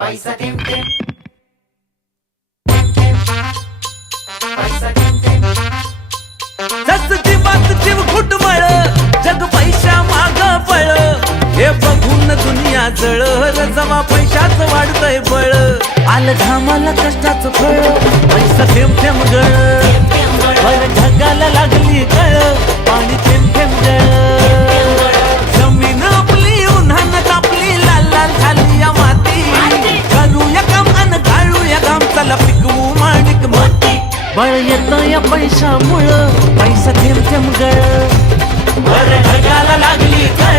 पैसा थेंब थेंब थेंब थेंब पैसा थेंब थेंब सस्ती बात जीव घुटमळ जग पैशा माग पळ हे बघून दुनिया जळ जवा पैशाचं वाढतंय बळ आलं घामाला कष्टाचं फळ पैसा थेंब थेंब गळ भर ढगाला लागली कळ पाणी थेंब थेंब गळ जमीन आपली उन्हानं तापली लाल लाल झाली या माती करूया काम अन गाळूया घाम चला पिकवू माणिक मोती बळ येतं या पैशामुळं पैसा थेंब थेंब गळ भर ढगाला लागली कळ